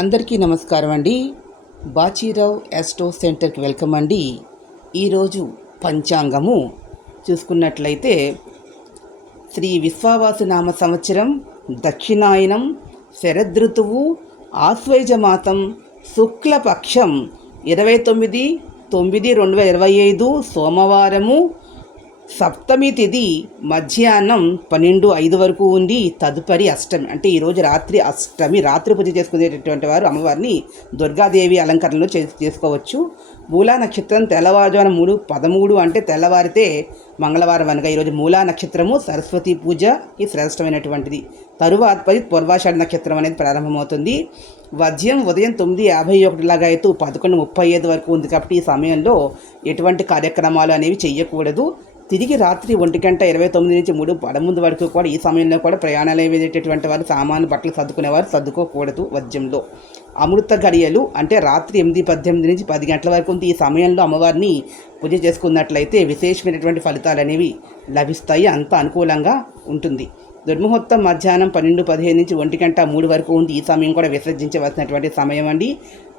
అందరికీ నమస్కారం అండి. బాచీరావు యాస్ట్రో సెంటర్కి వెల్కమ్ అండి. ఈరోజు పంచాంగము చూసుకున్నట్లయితే శ్రీ విశ్వావాసు నామ సంవత్సరం, దక్షిణాయనం, శరదృతువు, ఆశ్వయుజమాసం, శుక్లపక్షం 29/9/2025 సోమవారము, సప్తమి తిథి మధ్యాహ్నం 12:05 వరకు ఉంది. తదుపరి అష్టమి, అంటే ఈరోజు రాత్రి అష్టమి. రాత్రి పూజ చేసుకునేటటువంటి వారు అమ్మవారిని దుర్గాదేవి అలంకరణలో చేసుకోవచ్చు. మూలా నక్షత్రం తెల్లవారుజామున 3:13 అంటే తెల్లవారితే మంగళవారం అనగా ఈరోజు మూలా నక్షత్రము సరస్వతి పూజకి శ్రేష్టమైనటువంటిది. తరువాత పూర్వాషాఢ నక్షత్రం అనేది ప్రారంభమవుతుంది. ఉదయం 9:51 లాగా అయితే 11:35 వరకు ఉంది. కాబట్టి ఈ సమయంలో ఎటువంటి కార్యక్రమాలు అనేవి చెయ్యకూడదు. తిరిగి రాత్రి 1:29 నుంచి 3:13 వరకు కూడా ఈ సమయంలో కూడా ప్రయాణాలు వెళ్ళేటటువంటి వారు సామాను బట్టలు సర్దుకునేవారు సర్దుకోకూడదు. వద్యంలో అమృత గడియలు అంటే రాత్రి 8:18 నుంచి 10 గంటల వరకు ఉంది. ఈ సమయంలో అమ్మవారిని పూజ చేసుకున్నట్లయితే విశేషమైనటువంటి ఫలితాలు అనేవి లభిస్తాయి. అంత అనుకూలంగా ఉంటుంది. దుర్ముహూర్తం మధ్యాహ్నం 12:15 నుంచి 1:03 వరకు ఉంది. ఈ సమయం కూడా విసర్జించవలసినటువంటి సమయం అండి.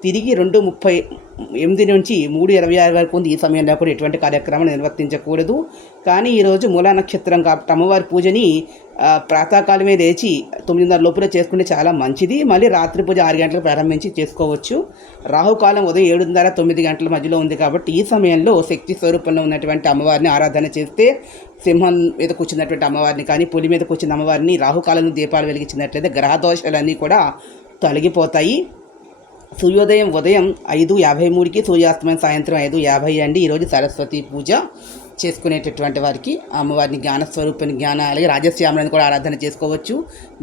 తిరిగి 2:38 నుంచి 3:26 వరకు ఉంది. ఈ సమయంలో కూడా ఎటువంటి కార్యక్రమాలు నిర్వర్తించకూడదు. కానీ ఈరోజు మూలా నక్షత్రం కాబట్టి అమ్మవారి పూజని ప్రాతకాలమే లేచి 9:30 లోపల చేసుకుంటే చాలా మంచిది. మళ్ళీ రాత్రి పూజ 6 గంటలకు ప్రారంభించి చేసుకోవచ్చు. రాహుకాలం ఉదయం 7:30-9 గంటల మధ్యలో ఉంది. కాబట్టి ఈ సమయంలో శక్తి స్వరూపంలో ఉన్నటువంటి అమ్మవారిని ఆరాధన చేస్తే, సింహం మీద కూర్చున్నటువంటి అమ్మవారిని కానీ పులి మీద కూర్చున్న అమ్మవారిని రాహుకాలంలో దీపాలు వెలిగించినట్లయితే గ్రహదోషాలన్నీ కూడా తొలగిపోతాయి. సూర్యోదయం ఉదయం 5:53కి, సూర్యాస్తమయం సాయంత్రం 5:50 అండి. ఈరోజు సరస్వతి పూజ చేసుకునేటటువంటి వారికి అమ్మవారిని జ్ఞానస్వరూపిణి అలాగే రాజశ్యామలని కూడా ఆరాధన చేసుకోవచ్చు.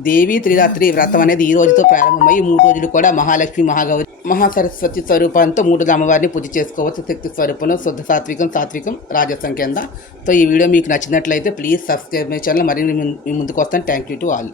దేవి త్రిరాత్రి వ్రతం అనేది ఈ రోజుతో ప్రారంభమై 3 రోజులు కూడా మహాలక్ష్మి, మహాగౌరి, మహాసరస్వతి స్వరూపంతో 3 అమ్మవారిని పూజ చేసుకోవచ్చు. శక్తి స్వరూపంలో శుద్ధ సాత్వికం, రాజసం కింద. సో ఈ వీడియో మీకు నచ్చినట్లయితే ప్లీజ్ సబ్స్క్రైబ్ మై ఛానల్. మరిన్ని మీ ముందుకు వస్తాను. Thank you to all.